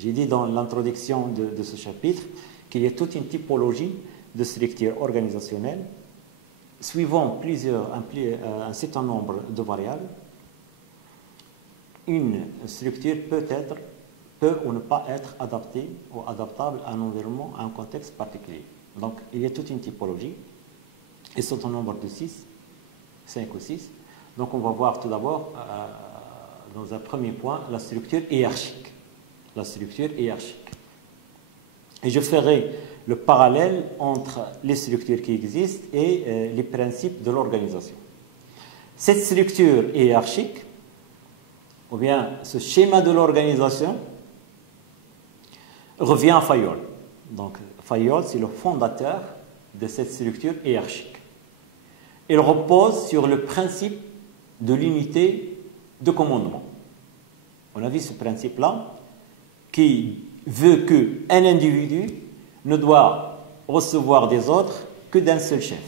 J'ai dit dans l'introduction de ce chapitre qu'il y a toute une typologie de structures organisationnelles suivant un certain nombre de variables. Une structure peut ou ne pas être adaptée ou adaptable à un environnement, à un contexte particulier. Donc, il y a toute une typologie. Et c'est un nombre de 6, 5 ou 6. Donc, on va voir tout d'abord, dans un premier point, la structure hiérarchique. La structure hiérarchique. Et je ferai le parallèle entre les structures qui existent et les principes de l'organisation. Cette structure hiérarchique, ou bien ce schéma de l'organisation, revient à Fayol. Donc, Fayol, c'est le fondateur de cette structure hiérarchique. Il repose sur le principe de l'unité de commandement. On a vu ce principe-là qui veut qu'un individu ne doit recevoir des ordres que d'un seul chef.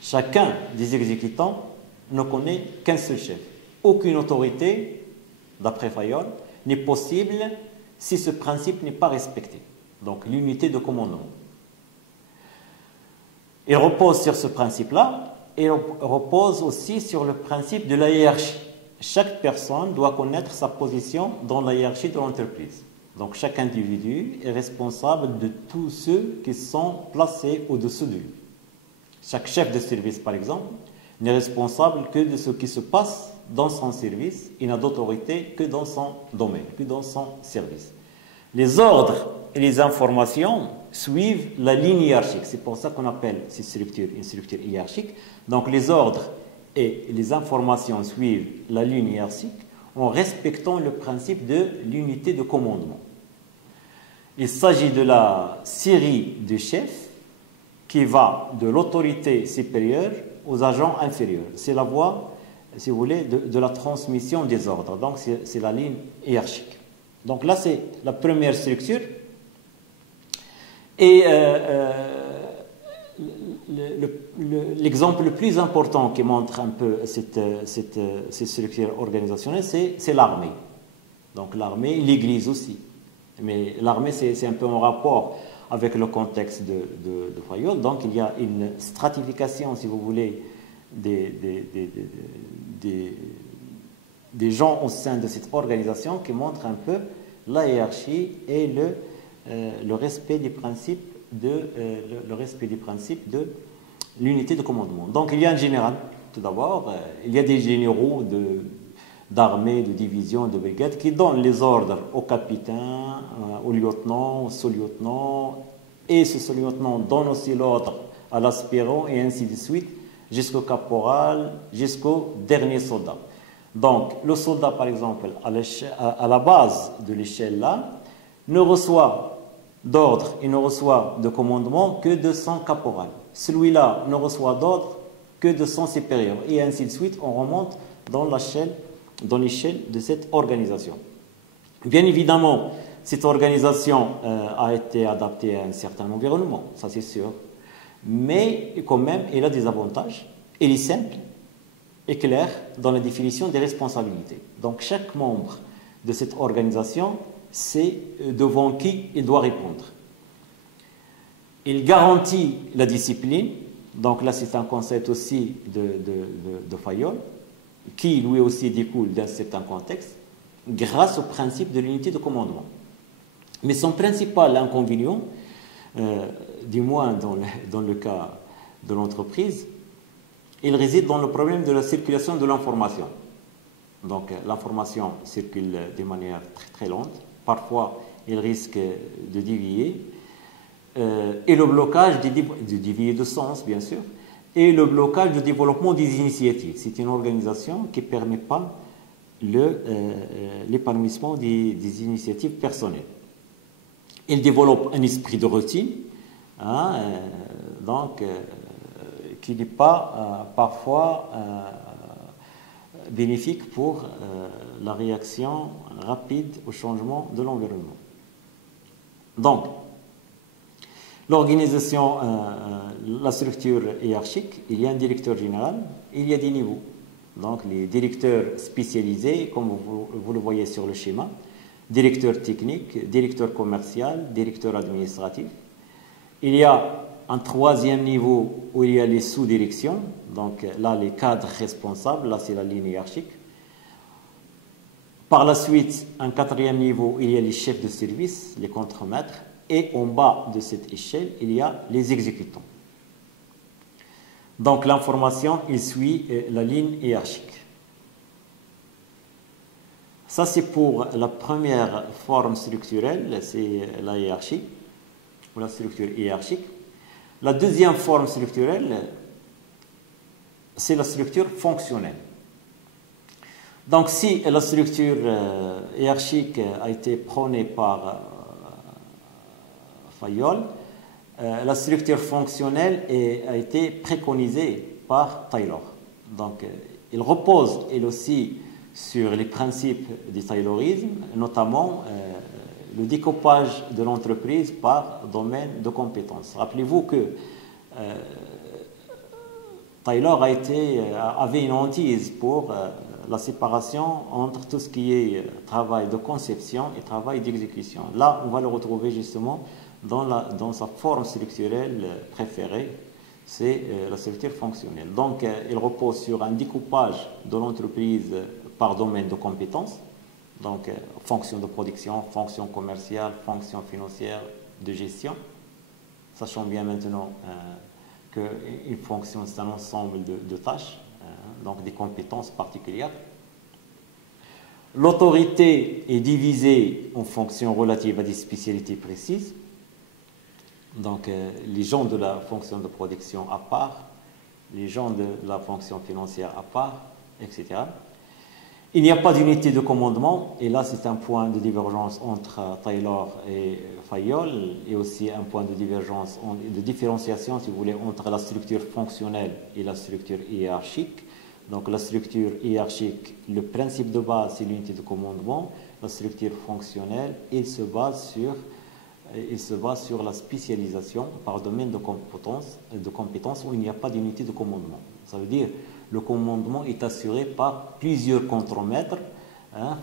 Chacun des exécutants ne connaît qu'un seul chef. Aucune autorité, d'après Fayol, n'est possible si ce principe n'est pas respecté. Donc l'unité de commandement. Il repose sur ce principe-là et il repose aussi sur le principe de la hiérarchie. Chaque personne doit connaître sa position dans la hiérarchie de l'entreprise. Donc chaque individu est responsable de tous ceux qui sont placés au-dessous de lui. Chaque chef de service, par exemple, n'est responsable que de ce qui se passe dans son service. Il n'a d'autorité que dans son domaine, que dans son service. Les ordres et les informations suivent la ligne hiérarchique. C'est pour ça qu'on appelle ces structures une structure hiérarchique. Donc les ordres et les informations suivent la ligne hiérarchique en respectant le principe de l'unité de commandement. Il s'agit de la série de chefs qui va de l'autorité supérieure aux agents inférieurs. C'est la voie, si vous voulez, de la transmission des ordres. Donc c'est la ligne hiérarchique. Donc là, c'est la première structure. Et l'exemple le plus important qui montre un peu cette structure organisationnelle, c'est l'armée. Donc l'armée, l'Église aussi. Mais l'armée, c'est un peu en rapport avec le contexte de Fayol. Donc il y a une stratification, si vous voulez, des gens au sein de cette organisation qui montrent un peu la hiérarchie et le respect des principes de l'unité de commandement. Donc il y a un général, tout d'abord, il y a des généraux d'armée, de division, de brigade qui donnent les ordres au capitaine, au lieutenant, au sous-lieutenant, et ce sous-lieutenant donne aussi l'ordre à l'aspirant et ainsi de suite, jusqu'au caporal, jusqu'au dernier soldat. Donc, le soldat, par exemple, à la base de l'échelle là, ne reçoit d'ordre, il ne reçoit de commandement que de son caporal. Celui-là ne reçoit d'ordre que de son supérieur. Et ainsi de suite, on remonte dans l'échelle de cette organisation. Bien évidemment, cette organisation a été adaptée à un certain environnement, ça c'est sûr. Mais quand même, elle a des avantages. Elle est simple et claire dans la définition des responsabilités. Donc chaque membre de cette organisation sait devant qui il doit répondre. Il garantit la discipline. Donc là, c'est un concept aussi de Fayol, qui lui aussi découle d'un certain contexte, grâce au principe de l'unité de commandement. Mais son principal inconvénient, du moins dans le cas de l'entreprise, il réside dans le problème de la circulation de l'information. Donc l'information circule de manière très, très lente. Parfois, il risque de dévier. Et le blocage de dévier de sens, bien sûr, et le blocage du développement des initiatives. C'est une organisation qui ne permet pas l'épanouissement des initiatives personnelles. Il développe un esprit de routine, qui n'est pas parfois bénéfique pour la réaction rapide au changement de l'environnement. Donc, l'organisation, la structure hiérarchique, il y a un directeur général, il y a des niveaux. Donc, les directeurs spécialisés, comme vous le voyez sur le schéma, directeur technique, directeur commercial, directeur administratif. Il y a un troisième niveau où il y a les sous-directions, donc là les cadres responsables, là c'est la ligne hiérarchique. Par la suite, un quatrième niveau, il y a les chefs de service, les contremaîtres, et en bas de cette échelle, il y a les exécutants. Donc l'information, il suit la ligne hiérarchique. Ça, c'est pour la première forme structurelle, c'est la hiérarchie, ou la structure hiérarchique. La deuxième forme structurelle, c'est la structure fonctionnelle. Donc, si la structure hiérarchique a été prônée par Fayol, la structure fonctionnelle a été préconisée par Taylor. Donc, il repose, elle aussi, sur les principes du Taylorisme, notamment le découpage de l'entreprise par domaine de compétences. Rappelez-vous que Taylor avait une hantise pour la séparation entre tout ce qui est travail de conception et travail d'exécution. Là, on va le retrouver justement dans sa forme structurelle préférée, c'est la structure fonctionnelle. Donc, il repose sur un découpage de l'entreprise par domaine de compétences, donc fonction de production, fonction commerciale, fonction financière, de gestion, sachant bien maintenant qu'une fonction, c'est un ensemble de tâches, donc des compétences particulières. L'autorité est divisée en fonctions relatives à des spécialités précises. Donc, les gens de la fonction de production à part, les gens de la fonction financière à part, etc. Il n'y a pas d'unité de commandement, et là c'est un point de divergence entre Taylor et Fayol, et aussi un point de divergence, de différenciation, si vous voulez, entre la structure fonctionnelle et la structure hiérarchique. Donc la structure hiérarchique, le principe de base, c'est l'unité de commandement. La structure fonctionnelle, il se base sur la spécialisation par domaine de compétences où il n'y a pas d'unité de commandement. Ça veut dire le commandement est assuré par plusieurs contremaîtres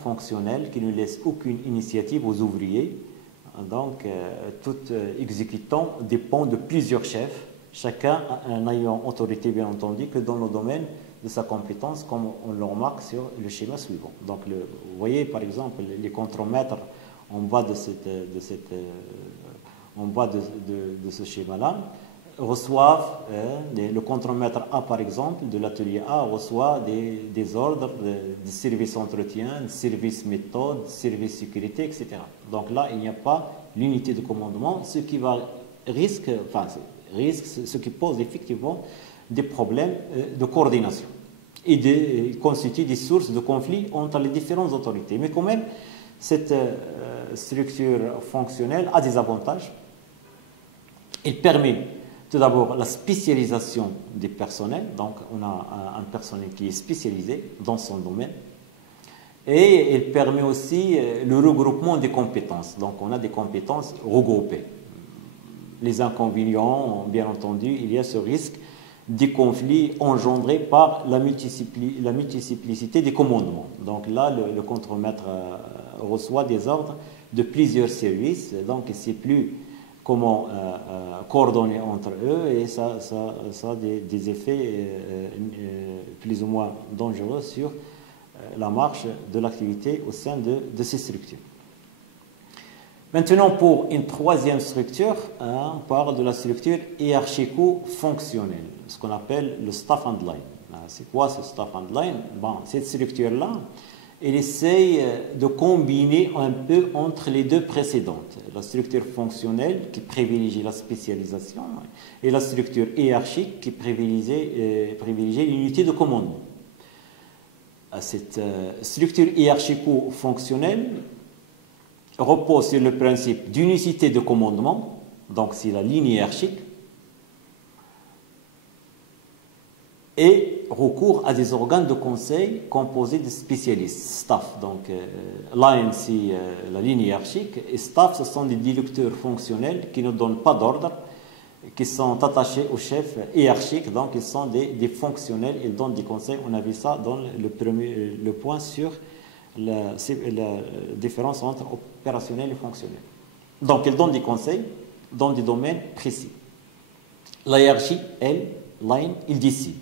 fonctionnels qui ne laissent aucune initiative aux ouvriers. Donc, tout exécutant dépend de plusieurs chefs, chacun n'ayant autorité, bien entendu, que dans le domaine de sa compétence, comme on le remarque sur le schéma suivant. Donc, vous voyez, par exemple, les contremaîtres en bas de ce schéma-là reçoivent, le contremaître A par exemple, de l'atelier A reçoit des ordres de service entretien, de service méthode, de service sécurité, etc. Donc là, il n'y a pas l'unité de commandement, ce qui pose effectivement des problèmes de coordination et constitue des sources de conflits entre les différentes autorités. Mais quand même, cette structure fonctionnelle a des avantages. Il permet tout d'abord la spécialisation des personnels, donc on a un personnel qui est spécialisé dans son domaine, et il permet aussi le regroupement des compétences, donc on a des compétences regroupées. Les inconvénients, bien entendu, il y a ce risque des conflits engendrés par la multiplicité des commandements. Donc là, le contremaître reçoit des ordres de plusieurs services, donc il ne sait plus comment coordonner entre eux, et ça a des effets plus ou moins dangereux sur la marche de l'activité au sein de ces structures. Maintenant, pour une troisième structure, on parle de la structure hiérarchico-fonctionnelle, ce qu'on appelle le staff and line. C'est quoi ce staff and line? Cette structure-là, elle essaye de combiner un peu entre les deux précédentes. La structure fonctionnelle qui privilégie la spécialisation et la structure hiérarchique qui privilégie l'unité de commandement. Cette structure hiérarchico-fonctionnelle repose sur le principe d'unicité de commandement, donc c'est la ligne hiérarchique, et recours à des organes de conseil composés de spécialistes, staff. Donc, line, c'est la ligne hiérarchique, et staff, ce sont des directeurs fonctionnels qui ne donnent pas d'ordre, qui sont attachés au chef hiérarchique, donc ils sont des fonctionnels, ils donnent des conseils. On a vu ça dans le point sur la différence entre opérationnel et fonctionnel. Donc, elle donne des conseils dans des domaines précis. La hiérarchie, elle, line, il décide.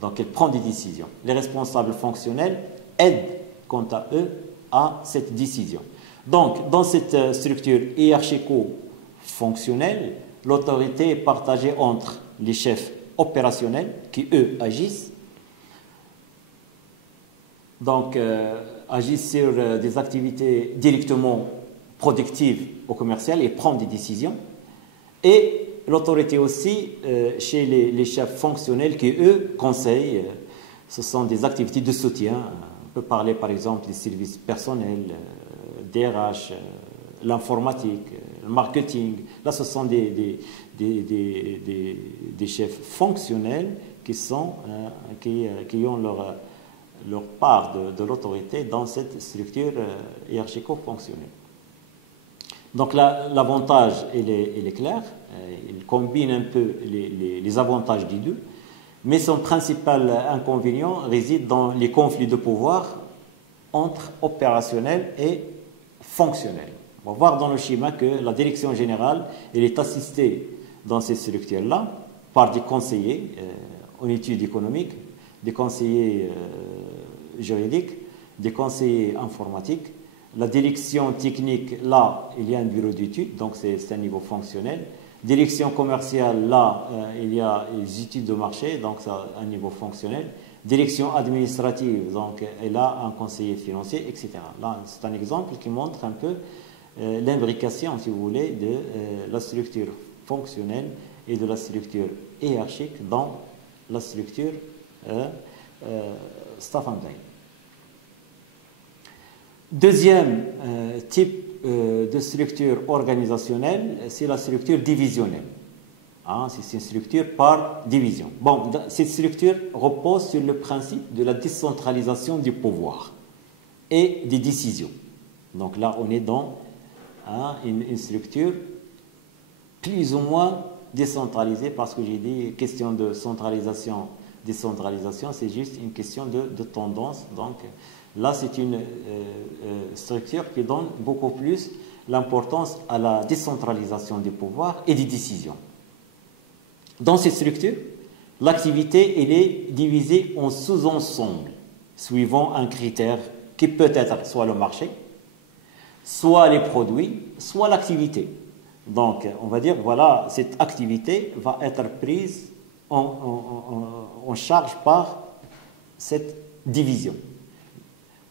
Donc, elle prend des décisions. Les responsables fonctionnels aident, quant à eux, à cette décision. Donc, dans cette structure hiérarchico-fonctionnelle, l'autorité est partagée entre les chefs opérationnels qui, eux, agissent. Donc, agissent sur des activités directement productives ou commerciales et prennent des décisions. Et l'autorité aussi chez les chefs fonctionnels qui, eux, conseillent. Ce sont des activités de soutien. On peut parler, par exemple, des services personnels, DRH, l'informatique, le marketing. Là, ce sont des chefs fonctionnels qui ont leur part de l'autorité dans cette structure hiérarchico-fonctionnelle. Donc l'avantage, il est clair, il combine un peu les avantages des deux, mais son principal inconvénient réside dans les conflits de pouvoir entre opérationnel et fonctionnel. On va voir dans le schéma que la direction générale, elle est assistée dans ces structures-là par des conseillers en études économiques, des conseillers juridiques, des conseillers informatiques. La direction technique, là, il y a un bureau d'études, donc c'est un niveau fonctionnel. Direction commerciale, là, il y a les études de marché, donc c'est un niveau fonctionnel. Direction administrative, donc elle a un conseiller financier, etc. Là, c'est un exemple qui montre un peu l'imbrication, si vous voulez, de la structure fonctionnelle et de la structure hiérarchique dans la structure staff and line. Deuxième type de structure organisationnelle, c'est la structure divisionnelle. C'est une structure par division. Bon, cette structure repose sur le principe de la décentralisation du pouvoir et des décisions. Donc là, on est dans une structure plus ou moins décentralisée, parce que j'ai dit question de centralisation, décentralisation, c'est juste une question de tendance. Donc là, c'est une structure qui donne beaucoup plus l'importance à la décentralisation des pouvoirs et des décisions. Dans cette structure, l'activité elle est divisée en sous-ensembles, suivant un critère qui peut être soit le marché, soit les produits, soit l'activité. Donc, on va dire, voilà, cette activité va être prise en charge par cette division.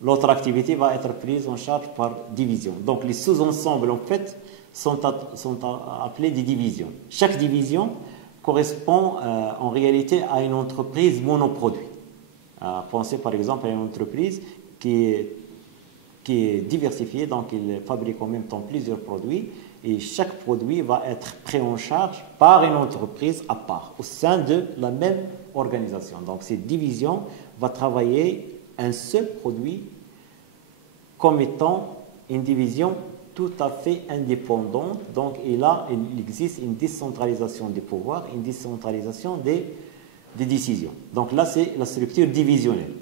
L'autre activité va être prise en charge par division. Donc, les sous-ensembles, en fait, sont appelés des divisions. Chaque division correspond en réalité à une entreprise monoproduit. Pensez par exemple à une entreprise qui est diversifiée, donc il fabrique en même temps plusieurs produits, et chaque produit va être pris en charge par une entreprise à part, au sein de la même organisation. Donc cette division va travailler un seul produit comme étant une division tout à fait indépendante. Donc il existe une décentralisation des pouvoirs, une décentralisation des décisions. Donc là, c'est la structure divisionnelle.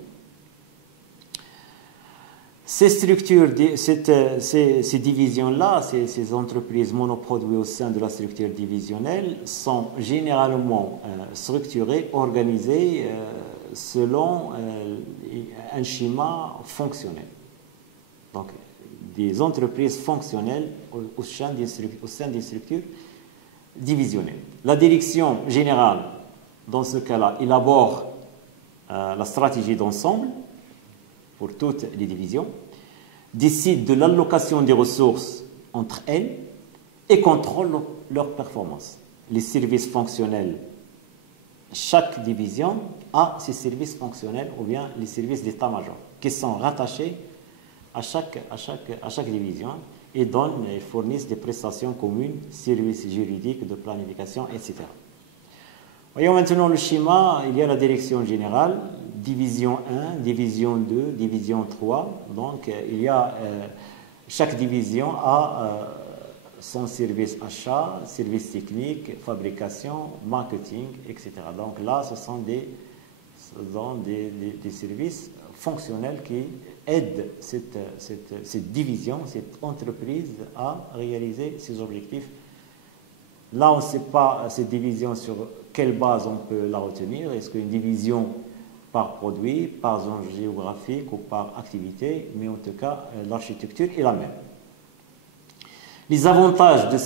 Ces structures, ces divisions-là, ces entreprises monoproduits au sein de la structure divisionnelle sont généralement structurées, organisées selon un schéma fonctionnel. Donc, des entreprises fonctionnelles au sein des structures divisionnelles. La direction générale, dans ce cas-là, élabore la stratégie d'ensemble pour toutes les divisions, décide de l'allocation des ressources entre elles et contrôle leur performance. Les services fonctionnels, chaque division a ses services fonctionnels ou bien les services d'état-major qui sont rattachés à chaque division et fournissent des prestations communes, services juridiques, de planification, etc. Voyons maintenant le schéma. Il y a la direction générale, division 1, division 2, division 3. Donc, chaque division a son service achat, service technique, fabrication, marketing, etc. Donc là, ce sont des services fonctionnels qui aide cette division, cette entreprise à réaliser ses objectifs. Là, on ne sait pas cette division sur quelle base on peut la retenir. Est-ce qu'une division par produit, par zone géographique ou par activité, mais en tout cas, l'architecture est la même. Les avantages de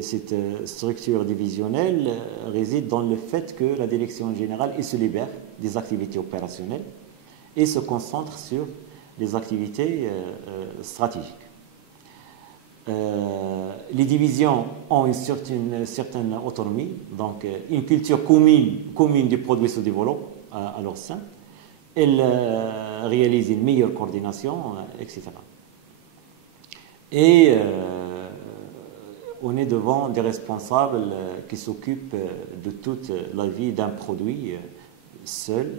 cette structure divisionnelle résident dans le fait que la direction générale se libère des activités opérationnelles et se concentre sur les activités stratégiques. Les divisions ont une certaine autonomie, donc une culture commune des produits se développe à leur sein. Elles réalisent une meilleure coordination, etc. Et on est devant des responsables qui s'occupent de toute la vie d'un produit seul.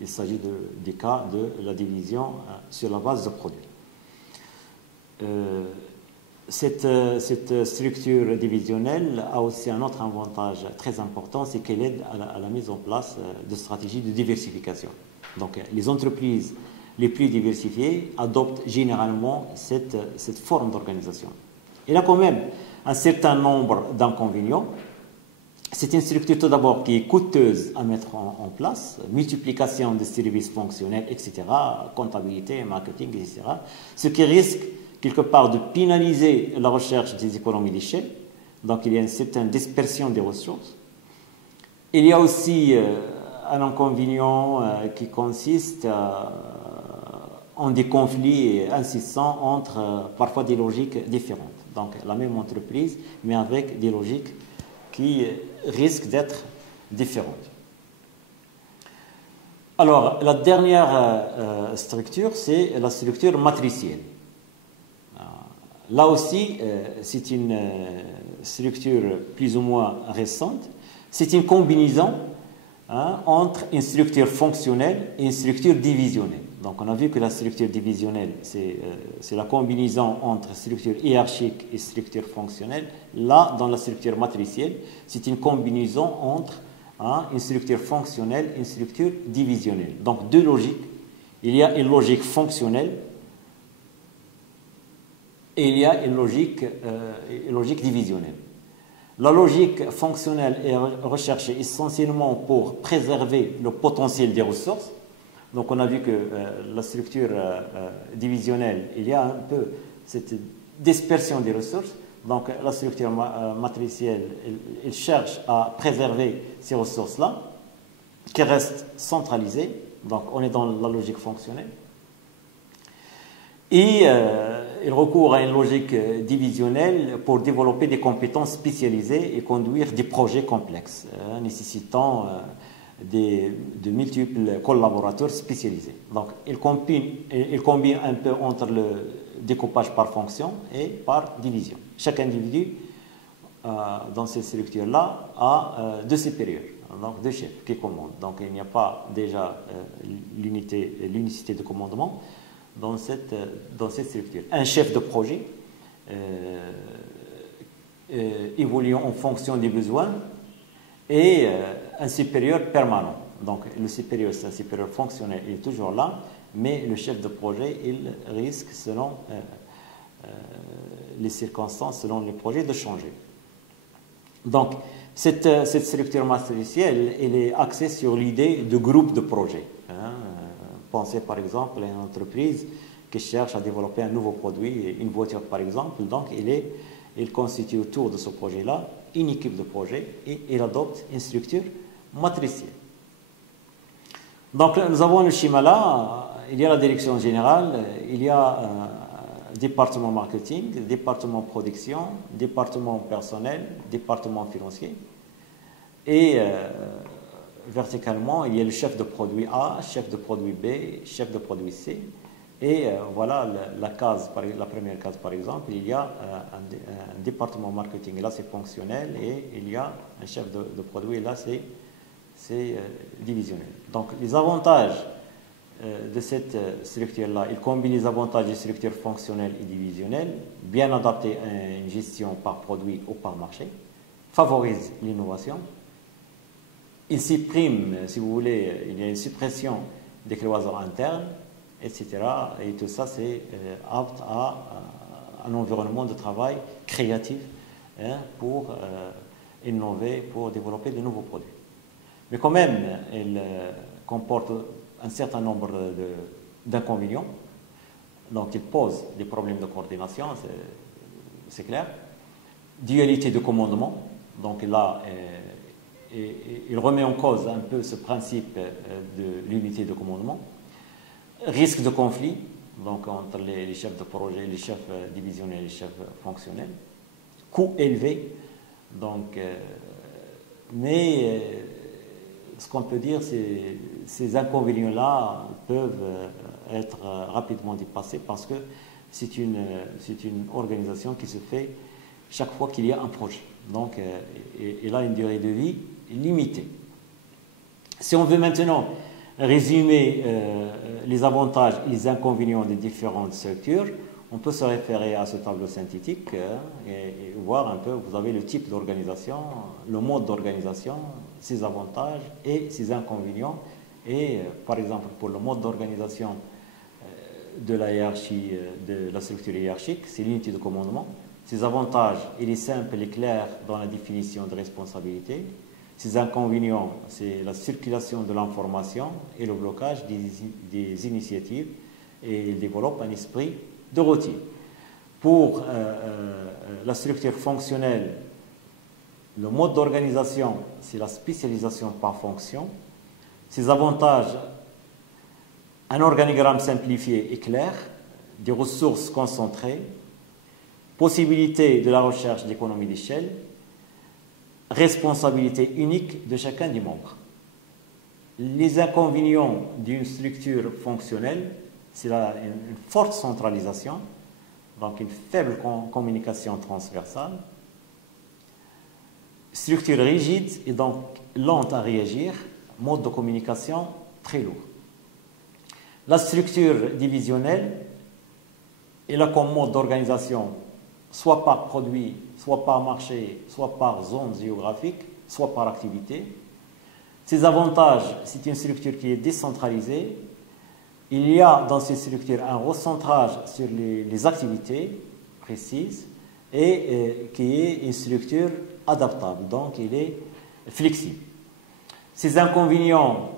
Il s'agit des cas de la division sur la base de produits. Cette structure divisionnelle a aussi un autre avantage très important, c'est qu'elle aide à la mise en place de stratégies de diversification. Donc les entreprises les plus diversifiées adoptent généralement cette forme d'organisation. Il y a quand même un certain nombre d'inconvénients. C'est une structure tout d'abord qui est coûteuse à mettre en place, multiplication de services fonctionnels, etc., comptabilité, marketing, etc., ce qui risque quelque part de pénaliser la recherche des économies d'échelle. Donc il y a une certaine dispersion des ressources. Il y a aussi un inconvénient qui consiste en des conflits insistants entre parfois des logiques différentes. Donc la même entreprise, mais avec des logiques qui risquent d'être différentes. Alors, la dernière structure, c'est la structure matricielle. Là aussi, c'est une structure plus ou moins récente. C'est une combinaison entre une structure fonctionnelle et une structure divisionnelle. Donc, on a vu que la structure divisionnelle, c'est la combinaison entre structure hiérarchique et structure fonctionnelle. Là, dans la structure matricielle, c'est une combinaison entre une structure fonctionnelle et une structure divisionnelle. Donc, deux logiques. Il y a une logique fonctionnelle et il y a une logique divisionnelle. La logique fonctionnelle est recherchée essentiellement pour préserver le potentiel des ressources. Donc on a vu que la structure divisionnelle, il y a un peu cette dispersion des ressources. Donc la structure matricielle, elle cherche à préserver ces ressources-là, qui restent centralisées. Donc on est dans la logique fonctionnelle. Et il recourt à une logique divisionnelle pour développer des compétences spécialisées et conduire des projets complexes, nécessitant de multiples collaborateurs spécialisés. Donc, il combine un peu entre le découpage par fonction et par division. Chaque individu, dans cette structure-là, a deux supérieurs, donc deux chefs qui commandent. Donc, il n'y a pas déjà l'unicité de commandement dans cette structure. Un chef de projet évoluant en fonction des besoins et un supérieur permanent. Donc le supérieur, c'est un supérieur fonctionnel, il est toujours là, mais le chef de projet, il risque, selon les circonstances, selon les projets, de changer. Donc cette structure matricielle, elle est axée sur l'idée de groupe de projets. Pensez par exemple à une entreprise qui cherche à développer un nouveau produit, une voiture par exemple. Donc il constitue autour de ce projet-là une équipe de projet et il adopte une structure matricielle. Donc nous avons le schéma là, il y a la direction générale, il y a département marketing, département production, département personnel, département financier et verticalement, il y a le chef de produit A, chef de produit B, chef de produit C. Et voilà la première case par exemple, il y a un département marketing, et là c'est fonctionnel, et il y a un chef de produit, et là c'est divisionnel. Donc les avantages de cette structure-là, il combine les avantages des structures fonctionnelles et divisionnelles, bien adaptées à une gestion par produit ou par marché, favorise l'innovation. Il supprime, si vous voulez, il y a une suppression des cloisons internes etc. Et tout ça, c'est apte à un environnement de travail créatif pour innover, pour développer de nouveaux produits. Mais quand même, elle comporte un certain nombre d'inconvénients. Donc, il pose des problèmes de coordination, c'est clair. Dualité de commandement. Donc là, il remet en cause un peu ce principe de l'unité de commandement. Risque de conflit, donc entre les chefs de projet, les chefs divisionnels et les chefs fonctionnels. Coût élevé. Donc, mais ce qu'on peut dire, c'est ces inconvénients-là peuvent être rapidement dépassés parce que c'est une organisation qui se fait chaque fois qu'il y a un projet. Donc, il a une durée de vie limitée. Si on veut maintenant résumer les avantages et les inconvénients des différentes structures, on peut se référer à ce tableau synthétique et voir un peu, vous avez le type d'organisation, le mode d'organisation, ses avantages et ses inconvénients. Et par exemple, pour le mode d'organisation de la hiérarchie, de la structure hiérarchique, c'est l'unité de commandement. Ses avantages, il est simple et clair dans la définition de responsabilité. Ses inconvénients, c'est la circulation de l'information et le blocage des initiatives. Et il développe un esprit de routine. Pour la structure fonctionnelle, le mode d'organisation, c'est la spécialisation par fonction. Ses avantages, un organigramme simplifié et clair, des ressources concentrées, possibilité de la recherche d'économie d'échelle, responsabilité unique de chacun des membres. Les inconvénients d'une structure fonctionnelle, c'est une forte centralisation, donc une faible communication transversale, structure rigide et donc lente à réagir, mode de communication très lourd. La structure divisionnelle, elle a comme mode d'organisation soit par produit, soit par marché, soit par zone géographique, soit par activité. Ses avantages, c'est une structure qui est décentralisée. Il y a dans ces structures un recentrage sur les activités précises et qui est une structure adaptable, donc il est flexible. Ses inconvénients,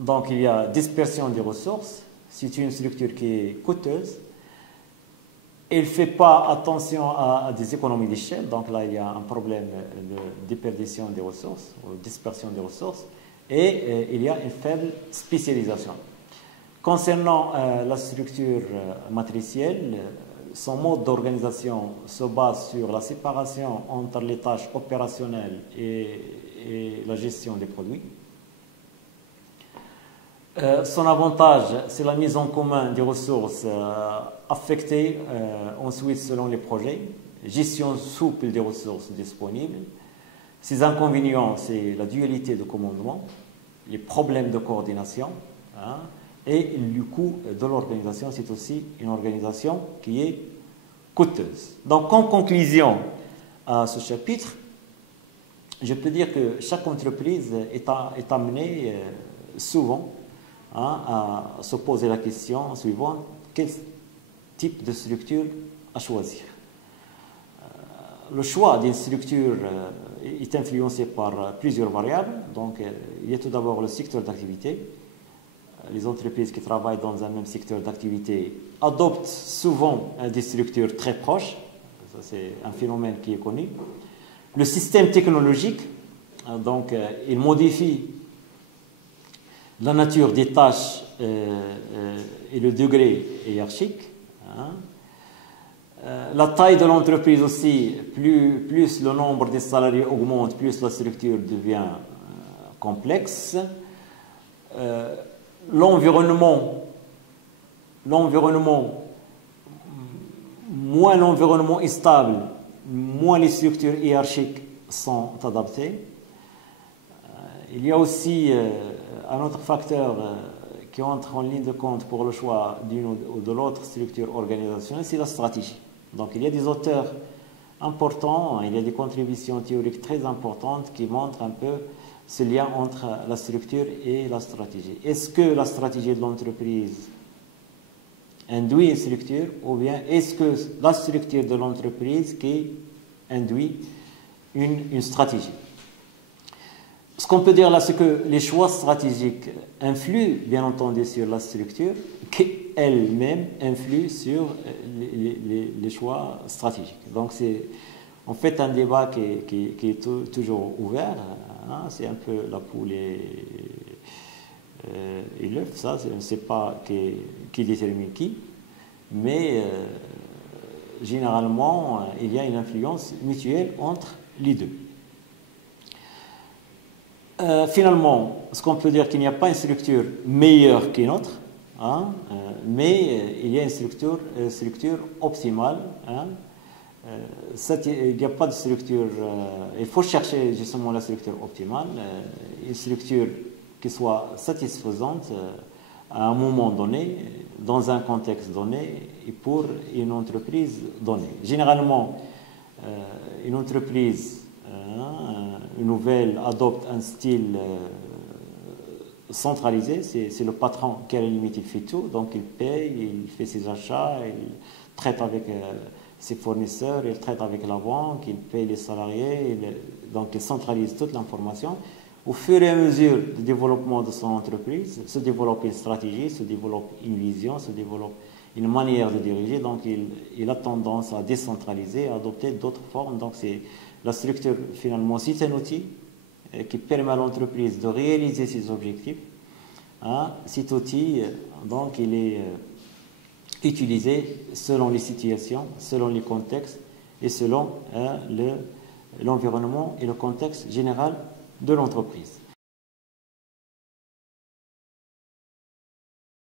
donc il y a dispersion des ressources, c'est une structure qui est coûteuse. Il ne fait pas attention à des économies d'échelle, donc là il y a un problème de déperdition des ressources, ou dispersion des ressources, et il y a une faible spécialisation. Concernant la structure matricielle, son mode d'organisation se base sur la séparation entre les tâches opérationnelles et la gestion des produits. Son avantage, c'est la mise en commun des ressources affectées ensuite selon les projets, gestion souple des ressources disponibles. Ses inconvénients, c'est la dualité de commandement, les problèmes de coordination, et le coût de l'organisation, c'est aussi une organisation qui est coûteuse. Donc, en conclusion à ce chapitre, je peux dire que chaque entreprise est amenée souvent à se poser la question suivante: quel type de structure à choisir? Le choix d'une structure est influencé par plusieurs variables. Donc, il y a tout d'abord le secteur d'activité. Les entreprises qui travaillent dans un même secteur d'activité adoptent souvent des structures très proches. Ça, c'est un phénomène qui est connu. Le système technologique, donc, il modifie la nature des tâches et le degré hiérarchique. La taille de l'entreprise aussi, plus le nombre de salariés augmente, plus la structure devient complexe. L'environnement, moins l'environnement est stable, moins les structures hiérarchiques sont adaptées. Il y a aussi un autre facteur qui entre en ligne de compte pour le choix d'une ou de l'autre structure organisationnelle, c'est la stratégie. Donc il y a des auteurs importants, il y a des contributions théoriques très importantes qui montrent un peu ce lien entre la structure et la stratégie. Est-ce que la stratégie de l'entreprise induit une structure ou bien est-ce que la structure de l'entreprise qui induit une stratégie. Ce qu'on peut dire là, c'est que les choix stratégiques influent bien entendu sur la structure, qui elle-même influe sur les choix stratégiques. Donc c'est en fait un débat qui est toujours ouvert. Hein, c'est un peu la poule et l'œuf, ça, on ne sait pas qui détermine qui, mais généralement, il y a une influence mutuelle entre les deux. Finalement, ce qu'on peut dire qu'il n'y a pas une structure meilleure qu'une autre, hein, mais il y a une structure optimale. Hein, il n'y a pas de structure, il faut chercher justement la structure optimale, une structure qui soit satisfaisante à un moment donné, dans un contexte donné et pour une entreprise donnée. Généralement, une entreprise une nouvelle adopte un style centralisé, c'est le patron qui à la limite il fait tout, donc il paye, il fait ses achats, il traite avec ses fournisseurs, il traite avec la banque, il paye les salariés, donc il centralise toute l'information. Au fur et à mesure du développement de son entreprise, se développe une stratégie, se développe une vision, se développe une manière de diriger, donc il a tendance à décentraliser, à adopter d'autres formes. Donc c'est la structure, finalement, c'est un outil qui permet à l'entreprise de réaliser ses objectifs. Hein, cet outil, donc, il est utilisé selon les situations, selon les contextes et selon l'environnement et le contexte général de l'entreprise.